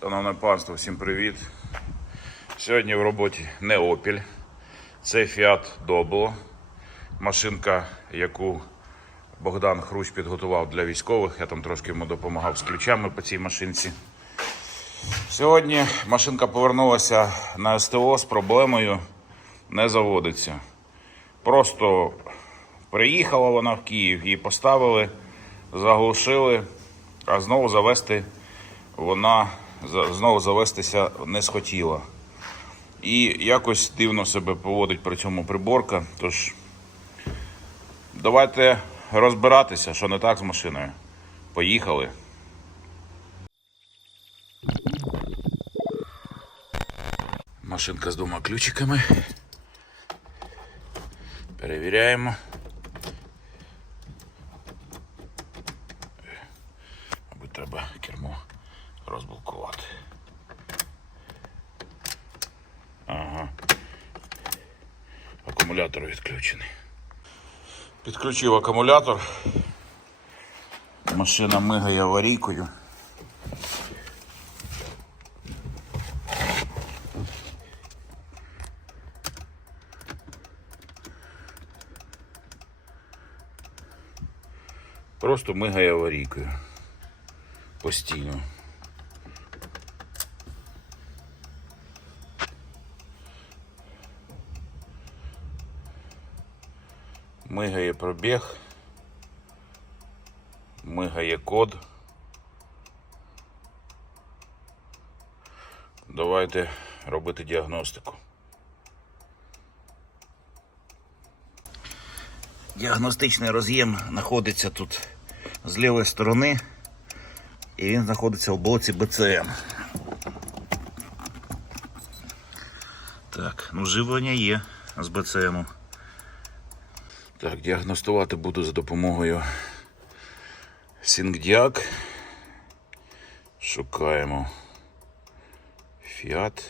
Шановне панство, всім привіт. Сьогодні в роботі не Opel, це Fiat Doblo. Машинка, яку Богдан Хрущ підготував для військових. Я там трошки йому допомагав з ключами по цій машинці. Сьогодні машинка повернулася на СТО з проблемою не заводиться. Просто приїхала вона в Київ, її поставили, заглушили, а знову завести вона знову завестися не схотіла. І якось дивно себе поводить при цьому приборка. Тож давайте розбиратися, що не так з машиною. Поїхали. Машинка з двома ключиками. Перевіряємо. Треба кермо розблокувати. Ага. Акумулятор відключений. Підключив акумулятор. Машина мигає аварійкою. Просто мигає аварійкою. Постійно. Мигає пробіг. Мигає код. Давайте робити діагностику. Діагностичний роз'єм знаходиться тут з лівої сторони, і він знаходиться в блоці БЦМ. Так, ну живлення є з БЦМу. Так, діагностувати буду за допомогою Сінгдіак. Шукаємо Fiat.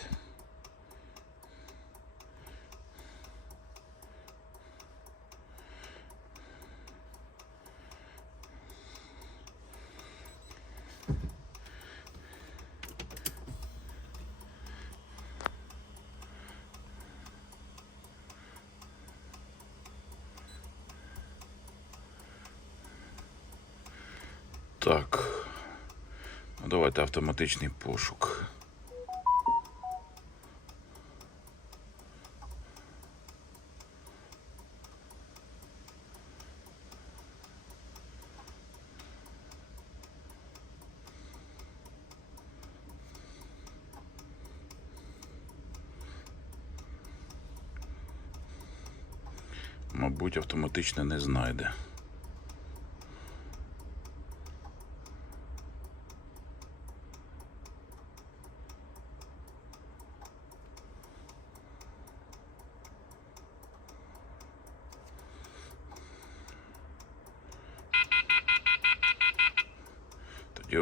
Так. Ну, давайте автоматичний пошук. Мабуть, автоматично не знайде.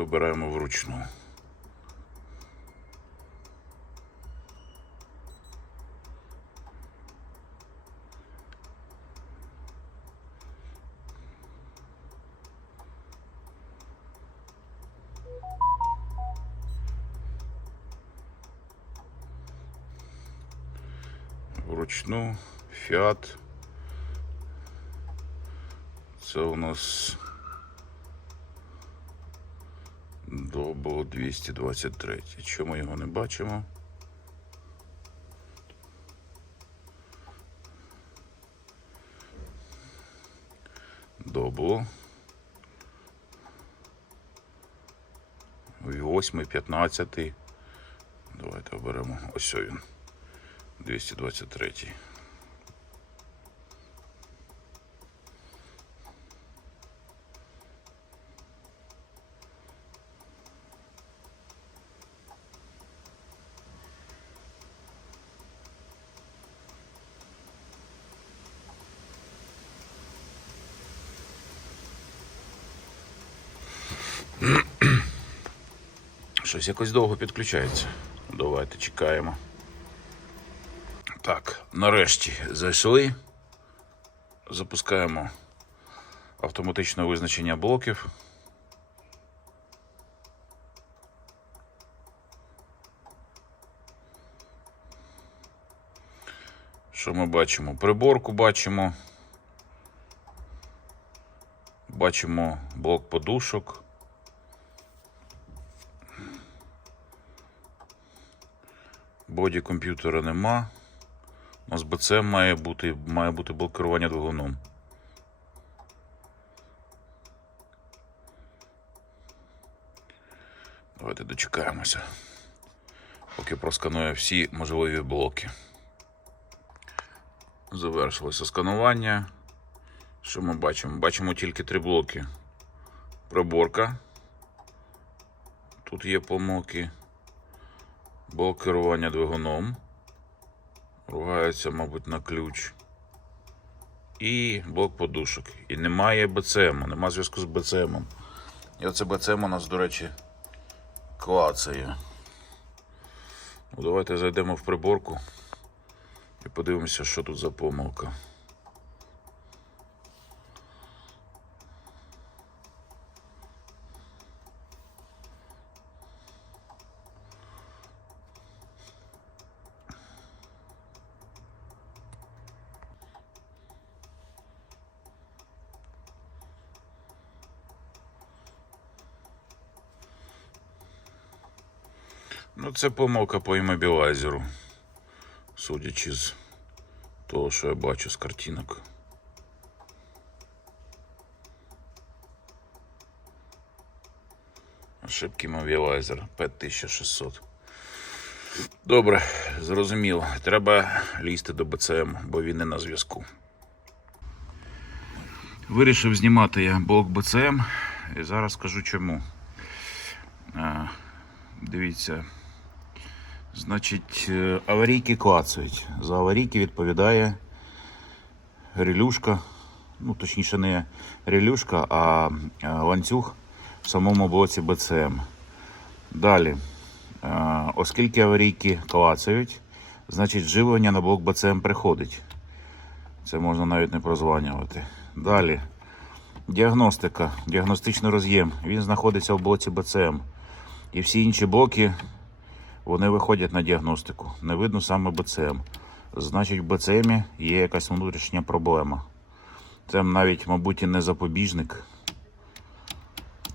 Тоді обираємо вручну. Вручну Fiat. Це у нас 223. Чому ми його не бачимо? Добло. 8, 15. Давайте оберемо. Ось він. 223. Щось якось довго підключається. Давайте чекаємо. Так, нарешті зайшли. Запускаємо автоматичне визначення блоків. Що ми бачимо? Приборку бачимо. Бачимо блок подушок. Боді комп'ютера нема. У нас має бути, має бути блок двигуном. Давайте дочекаємося, поки просканує всі можливі блоки. Завершилося сканування. Що ми бачимо? Бачимо тільки три блоки. Приборка. Тут є помилки. Блок керування двигуном. Ругається, мабуть, на ключ. І блок подушок. І немає БЦМ, немає зв'язку з БЦМ. І оце БЦМ у нас, до речі, клацає. Ну, давайте зайдемо в приборку і подивимося, що тут за помилка. Це помилка по іммобілайзеру, судячи з того, що я бачу з картинок. Ошибки мобілайзер P1600. Добре, зрозуміло. Треба лізти до БЦМ, бо він не на зв'язку. Вирішив знімати я блок БЦМ і зараз скажу чому. Дивіться. Значить, е, аварійки клацають. За аварійки відповідає релюшка. Ну, точніше, не релюшка, а е, ланцюг в самому блоці БЦМ. Далі, е, оскільки аварійки клацають, значить живлення на блок БЦМ приходить. Це можна навіть не прозванювати. Далі. Діагностика, діагностичний роз'єм. Він знаходиться в блоці БЦМ. І всі інші блоки вони виходять на діагностику. Не видно саме БЦМ. Значить, в БЦМ є якась внутрішня проблема. Це навіть, мабуть, і не запобіжник.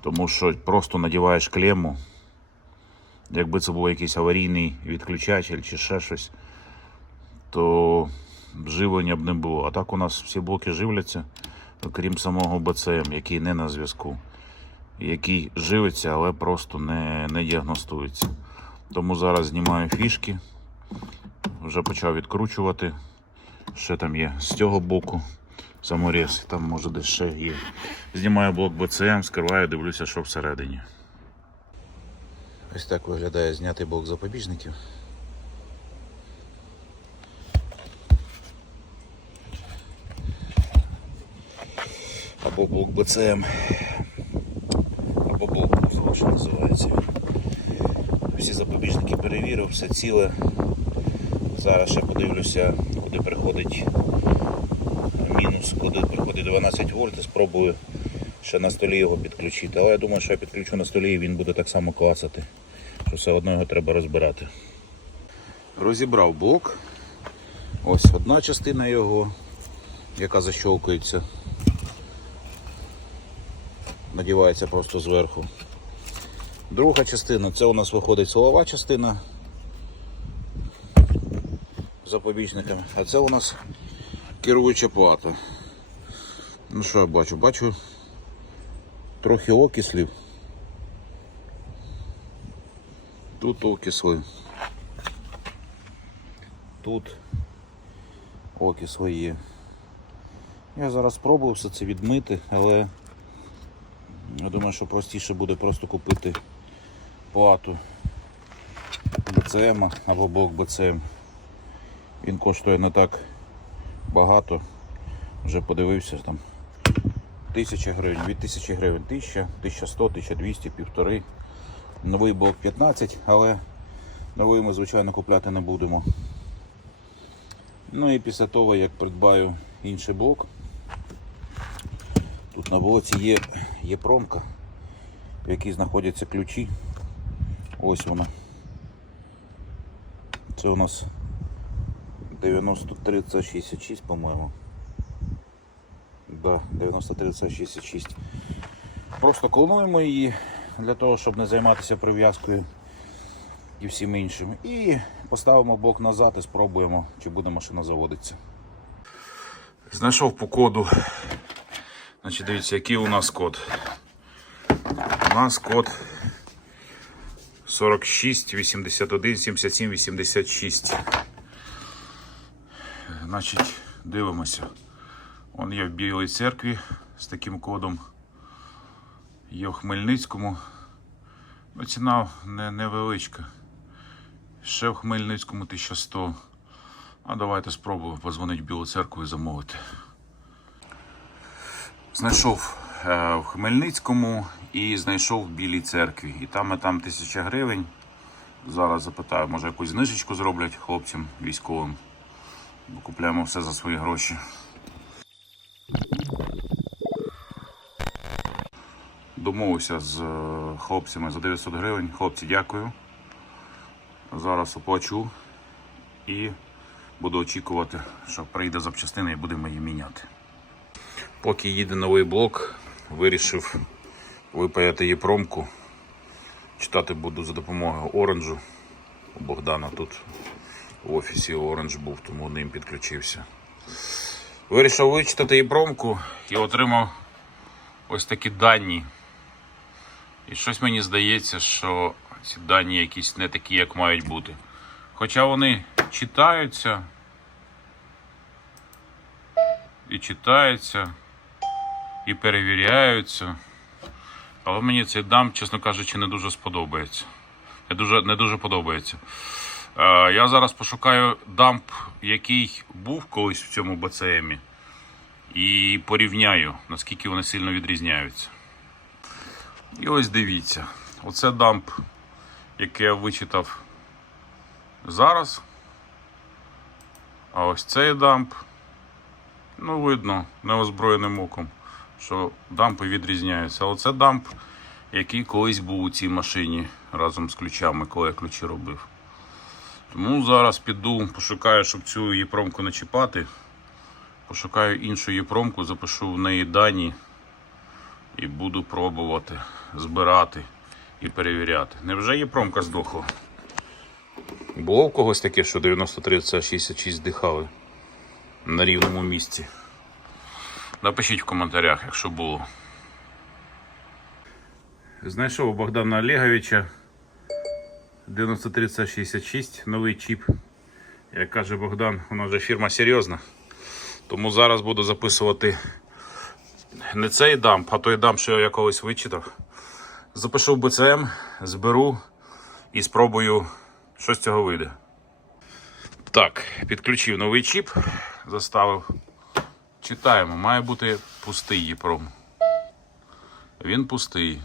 Тому що просто надіваєш клемму. Якби це був якийсь аварійний відключатель чи ще щось, то живлення б не було. А так у нас всі блоки живляться, окрім самого БЦМ, який не на зв'язку. Який живиться, але просто не, не діагностується. Тому зараз знімаю фішки. Вже почав відкручувати. Ще там є з цього боку саморез, там може десь ще є. Знімаю блок БЦМ, скриваю, дивлюся, що всередині. Ось так виглядає знятий блок запобіжників. Або блок БЦМ, або блок Бузова, що називається. Всі запобіжники перевірив, все ціле. Зараз ще подивлюся, куди приходить мінус, куди приходить 12 вольт і спробую ще на столі його підключити. Але я думаю, що я підключу на столі і він буде так само клацати. Що все одно його треба розбирати. Розібрав блок. Ось одна частина його, яка защолкується. Надівається просто зверху. Друга частина це у нас виходить силова частина запобіжниками, а це у нас керуюча плата. Ну що я бачу? Бачу трохи окислів. Тут окисли. Тут окисли є. Я зараз спробую все це відмити, але я думаю, що простіше буде просто купити плату БЦМ або блок БЦМ. Він коштує не так багато. Вже подивився там. Тисяча гривень, від тисячі гривень 1000, 1100, 1200, півтори. Новий блок 15, але новий ми, звичайно, купляти не будемо. Ну і після того, як придбаю інший блок, тут На блоці є, є промка, в якій знаходяться ключі. Ось вона. Це у нас 9366, по-моєму. Да, 9366. Просто клонуємо її для того, щоб не займатися прив'язкою і всім іншим. І поставимо блок назад і спробуємо, чи буде машина заводитися. Знайшов по коду. Значить, дивіться, який у нас код. У нас код 46 81 77 86. Значить, дивимося. Он є в Білій церкві з таким кодом. Є в Хмельницькому. Ну, ціна не, невеличка. Ще в Хмельницькому 1100. А давайте спробуємо позвонити в Білу церкву і замовити. Знайшов е, в Хмельницькому і знайшов в Білій церкві. І там і там тисяча гривень. Зараз запитаю, може якусь знижечку зроблять хлопцям військовим. Бо купляємо все за свої гроші. Домовився з е, хлопцями за 900 гривень. Хлопці, дякую. Зараз оплачу і буду очікувати, що прийде запчастина і будемо її міняти. Поки їде новий блок, вирішив випаяти її промку. Читати буду за допомогою оранжу. У Богдана тут в офісі оранж був, тому ним підключився. Вирішив вичитати її промку і отримав ось такі дані. І щось мені здається, що ці дані якісь не такі, як мають бути. Хоча вони читаються і читаються, і перевіряються. Але мені цей дам, чесно кажучи, не дуже сподобається. Не дуже, не дуже подобається. Е, я зараз пошукаю дамп, який був колись в цьому БЦМі, і порівняю, наскільки вони сильно відрізняються. І ось дивіться, оце дамп, який я вичитав зараз. А ось цей дамп, ну, видно, неозброєним оком, що дампи відрізняються. Але це дамп, який колись був у цій машині разом з ключами, коли я ключі робив. Тому зараз піду, пошукаю, щоб цю її промку не чіпати. Пошукаю іншу її промку, запишу в неї дані і буду пробувати збирати і перевіряти. Невже є промка здохла? Було в когось таке, що 93 це 66 дихали на рівному місці. Напишіть в коментарях, якщо було. Знайшов Богдана Олеговича 9366 новий чіп. Як каже Богдан, у нас же фірма серйозна. Тому зараз буду записувати не цей дамп, а той дамп, що я колись вичитав. Запишу БЦМ, зберу і спробую, що з цього вийде. Так, підключив новий чіп, заставив. Читаємо, має бути пустий ЄПРОМ. Він пустий.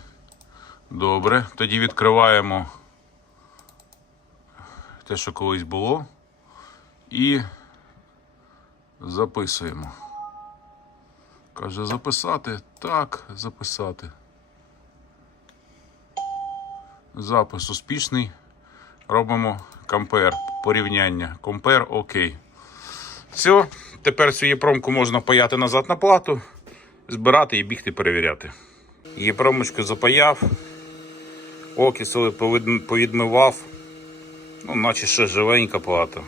Добре, тоді відкриваємо те, що колись було, і записуємо. Каже, записати. Так, записати. Запис успішний. Робимо компер. Порівняння. Компер окей. Все. Тепер цю єпромку можна паяти назад на плату, збирати і бігти перевіряти. Єпромочку запаяв, окисли повідмивав. Ну, наче ще живенька плата.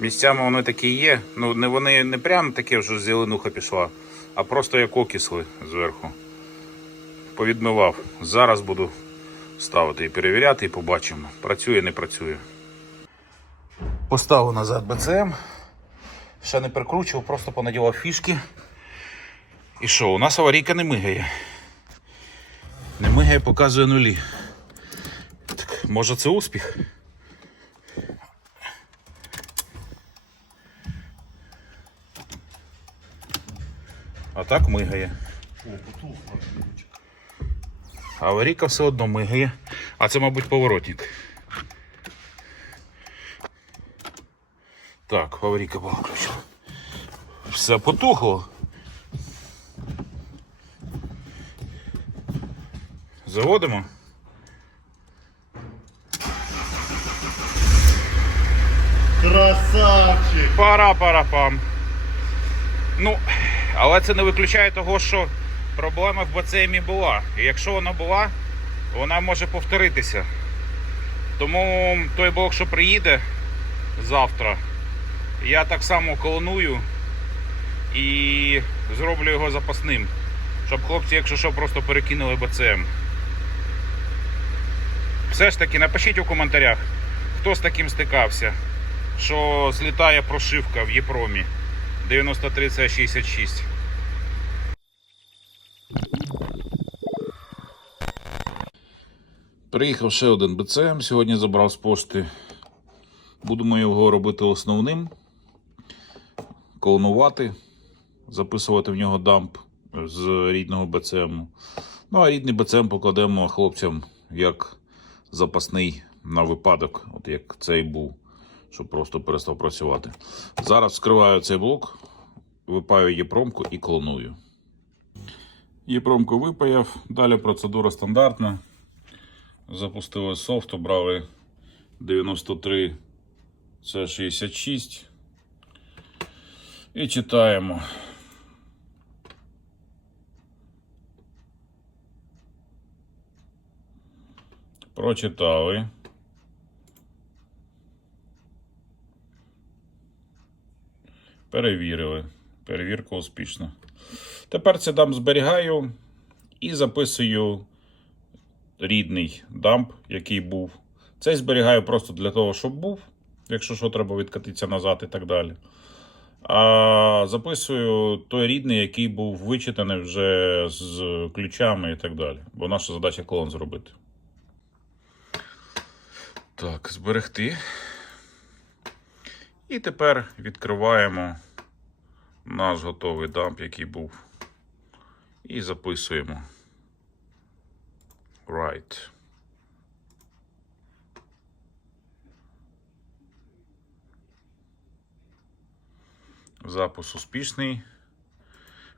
Місцями вони такі є. Ну, не вони не прямо таке вже зеленуха пішла, а просто як окисли зверху. Повідмивав. Зараз буду ставити і перевіряти, і побачимо. Працює, не працює. Поставив назад БЦМ. Ще не прикручував, просто понадівав фішки. І що, у нас аварійка не мигає. Не мигає, показує нулі. Так, може це успіх? А так мигає. Аварійка все одно мигає. А це, мабуть, поворотник. Так, аварійка була включена. Все потухло. Заводимо. Красавчик! Пара-пара-пам. Ну, але це не виключає того, що проблема в бацемі була. І якщо вона була, вона може повторитися. Тому той Бог, що приїде завтра я так само колоную і зроблю його запасним. Щоб хлопці, якщо що, просто перекинули БЦМ. Все ж таки, напишіть у коментарях, хто з таким стикався що злітає прошивка в Єпромі 93C66. Приїхав ще один БЦМ, сьогодні забрав з пошти. Будемо його робити основним, колонувати, записувати в нього дамп з рідного БЦМ. Ну а рідний БЦМ покладемо хлопцям як запасний на випадок, от як цей був щоб просто перестав працювати. Зараз вскриваю цей блок, випаю єпромку і клоную. Єпромку випаяв, далі процедура стандартна. Запустили софт, обрали 93 це 66 і читаємо. Прочитали. Перевірили. Перевірка успішна. Тепер це дамп зберігаю і записую рідний дамп, який був. Цей зберігаю просто для того, щоб був, якщо що, треба відкатитися назад і так далі. А записую той рідний, який був вичитаний вже з ключами і так далі. Бо наша задача клон зробити. Так, зберегти. І тепер відкриваємо наш готовий дамп, який був. І записуємо. Right. Запис успішний.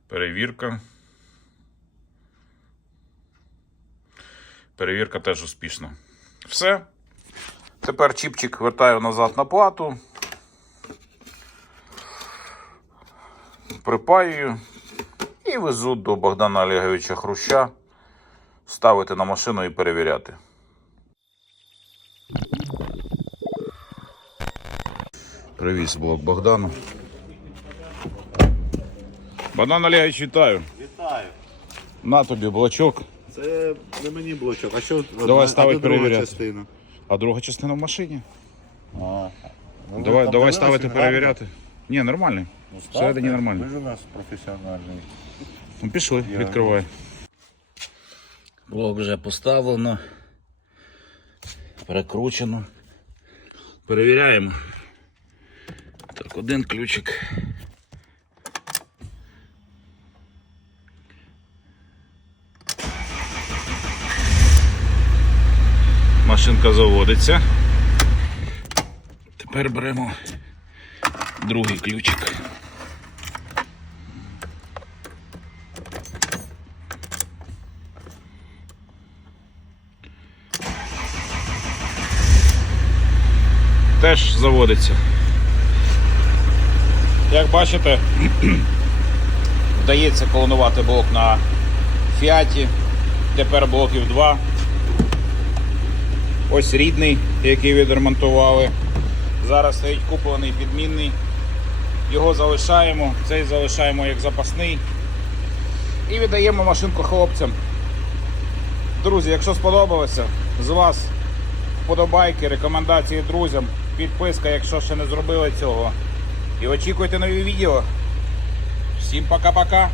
Перевірка. Перевірка теж успішна. Все. Тепер чіпчик вертаю назад на плату. припаюю і везу до Богдана Олеговича Хруща ставити на машину і перевіряти. Привіз блок Богдану. Богдан Олегович, вітаю. Вітаю! На тобі блочок, Це не мені блочок. А що Давай а ставить друга перевіряти. частина? а друга частина в машині. А, ну, Давай, давай ставити перевіряти. Ні, нормальний. Ну. Всередині нормально. Ви ж у нас професіональний. Ну, пішли, Я- відкривай. Блок вже поставлено, перекручено. Перевіряємо. Так, один ключик. Машинка заводиться. Тепер беремо другий ключик. Теж заводиться. Як бачите, вдається колонувати блок на фіаті. Тепер блоків два. Ось рідний, який відремонтували. Зараз стоїть куплений підмінний. Його залишаємо, цей залишаємо як запасний. І віддаємо машинку хлопцям. Друзі, якщо сподобалося, з вас вподобайки, рекомендації друзям, підписка, якщо ще не зробили цього. І очікуйте нові відео. Всім пока-пока.